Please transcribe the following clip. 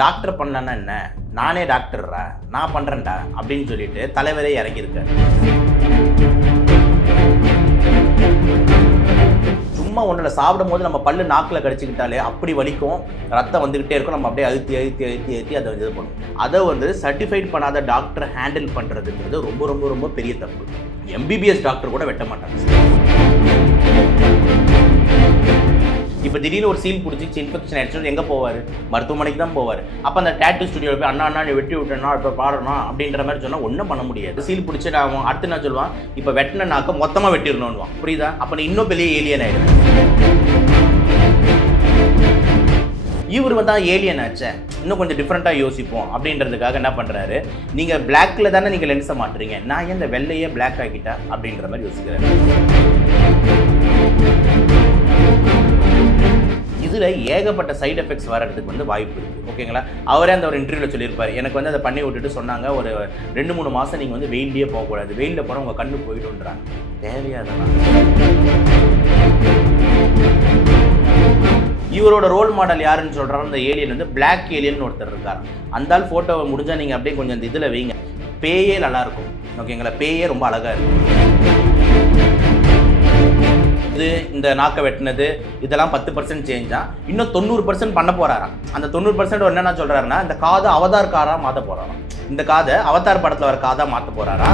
Doctor பண்ணலன்னா என்ன, நானே டாக்டர்ரா, நான் பண்ணுறேன்டா அப்படின்னு சொல்லிட்டு தலைவரே இறங்கியிருக்காரு. சும்மா ஒன்றில் சாப்பிடும் போது நம்ம பல்லு நாக்கில் கடிச்சிக்கிட்டாலே அப்படி வலிக்கும், ரத்தம் வந்துக்கிட்டே இருக்கும். நம்ம அப்படியே அழுத்தி அழுத்தி அழுத்தி அழுத்தி அதை இது பண்ணும். அதை சர்டிஃபைட் பண்ணாத டாக்டர் ஹேண்டில் பண்ணுறதுங்கிறது ரொம்ப ரொம்ப ரொம்ப பெரிய தப்பு. எம்பிபிஎஸ் டாக்டர் கூட வெட்ட மாட்டாங்க. இப்போ திடீர்னு ஒரு சீல் பிடிச்சிச்சு, இன்ஃபெக்ஷன் ஆயிடுச்சு, எங்கே போவார்? மருத்துவமனைக்கு தான் போவார். அப்போ அந்த டேட்டூ ஸ்டுடியோவில் போய் அண்ணா நீ வெட்டி விட்டேன்னா இப்போ பாடணும் அப்படின்ற மாதிரி சொன்னால் ஒன்றும் பண்ண முடியாது. சீல் பிடிச்சிட்டு ஆகும். அடுத்து நான் சொல்லுவான், இப்போ வெட்டினாக்க மொத்தமாக வெட்டிடணும்னுவான். புரியுதா? அப்போ நீ இன்னும் பெரிய ஏலியன் ஆகிடும். இவர் தான் ஏலியன் ஆச்சே, இன்னும் கொஞ்சம் டிஃப்ரெண்ட்டாக யோசிப்போம் அப்படின்றதுக்காக என்ன பண்ணுறாரு, நீங்கள் பிளாக்கில் தானே நீங்கள் லென்ஸை மாட்டுறீங்க, நான் ஏன் இந்த வெள்ளையே பிளாக் ஆகிட்டா அப்படின்ற மாதிரி யோசிக்கிறாரு. இதில் ஏகப்பட்ட சைடு எஃபெக்ட்ஸ் வர்றதுக்கு வாய்ப்பு இருக்குது. ஓகேங்களா? அவரே அந்த ஒரு இன்டர்வியூவில் சொல்லியிருப்பார், எனக்கு அதை பண்ணி விட்டுட்டு சொன்னாங்க, ஒரு 2-3 மாதம் நீங்கள் வெயிலே போகக்கூடாது, வெயிலில் போனால் உங்கள் கண்ணு போயிடுன்றாங்க. தேவையாதான். இவரோட ரோல் மாடல் யாருன்னு சொல்கிறாரு, அந்த ஏலியன் பிளாக் ஏலியன் ஒருத்தர் இருக்கார். அந்த ஃபோட்டோவை முடிஞ்சால் நீங்கள் அப்படியே கொஞ்சம் இந்த இதில் வைங்க, பேயே நல்லாயிருக்கும். ஓகேங்களா? பேயே ரொம்ப அழகாக இருக்கும். இது இந்த நாக்கை வெட்டினது இதெல்லாம் 10% சேஞ்சா, இன்னும் 90% பண்ண போறாராம். அந்த 90% என்னென்ன சொல்றாருன்னா, இந்த காதை அவதார் காராக மாற்ற போறாராம். இந்த காதை அவதார் படத்தில் வர காதாக மாற்ற போறாரா.